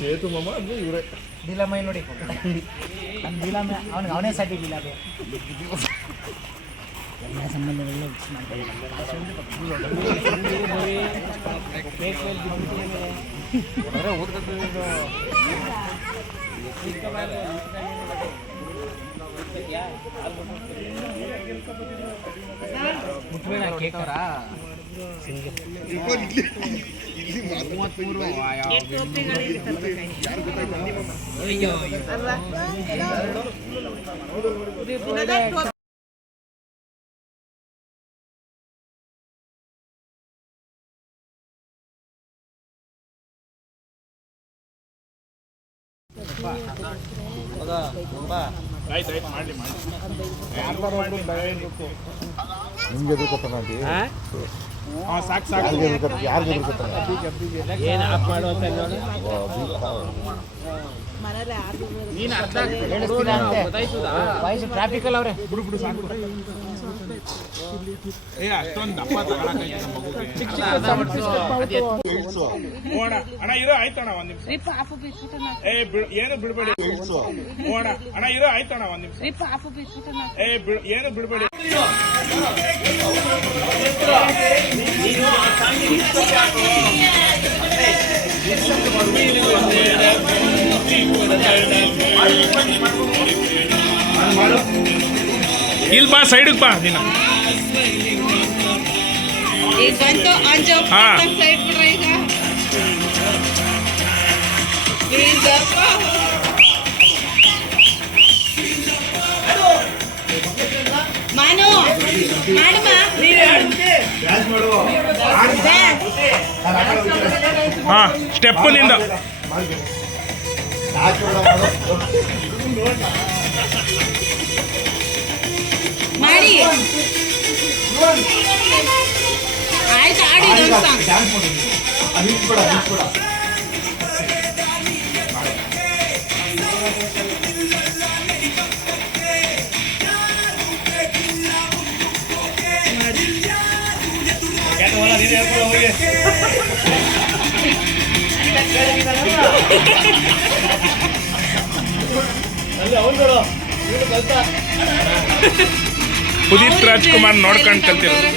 ಚೇತು ಮಾಮ ಅಂದ್ರೆ ಇವರೇ ದಿಲಮೈ ನೋಡಿ ದಿಲಮೈ ಅವನೇ ಸಾಟಿ ದಿಲಾಬೆ ಎಲ್ಲ ಸಂಬಂಧಗಳು ಮುಟ್ಬೇಡ ಕೇಕರ ನಿಮ್ಗೆ ಎದುರ್ಕೊತಾನೆ ಯಾರಿಗೆ ಟ್ರಾಫಿಕ್ ಅಲ್ಲ ಅವ್ರೆ ಅಣ್ಣ ಇರೋ ಆಯ್ತಣ್ಣ ಒಂದ್ ನಿಮಿಷ ಏನು ಬಿಡ್ಬೇಡಿ ಅಣ್ಣ ಇರೋ ಆಯ್ತಣ್ಣ ಒಂದ್ ನಿಮಿಷ ಏನು ಬಿಡ್ಬೇಡಿ ಇಲ್ಲಿ ಬಾ ಸೈಡ್ ಬಾ ದಿನ ಫ್ಲೈಟ್ ಬಿಡ್ರ ಈಗ ಮಾನು ಹಾ ಸ್ಟೆಪ್ ನಿಂದ ಮಾಡಿ ಆಯ್ತು ಆಡಿ ಉದಿತ್ ರಾಜ್ಕುಮಾರ್ ನೋಡ್ಕೊಂಡು ಕಲ್ತಿರೋದು.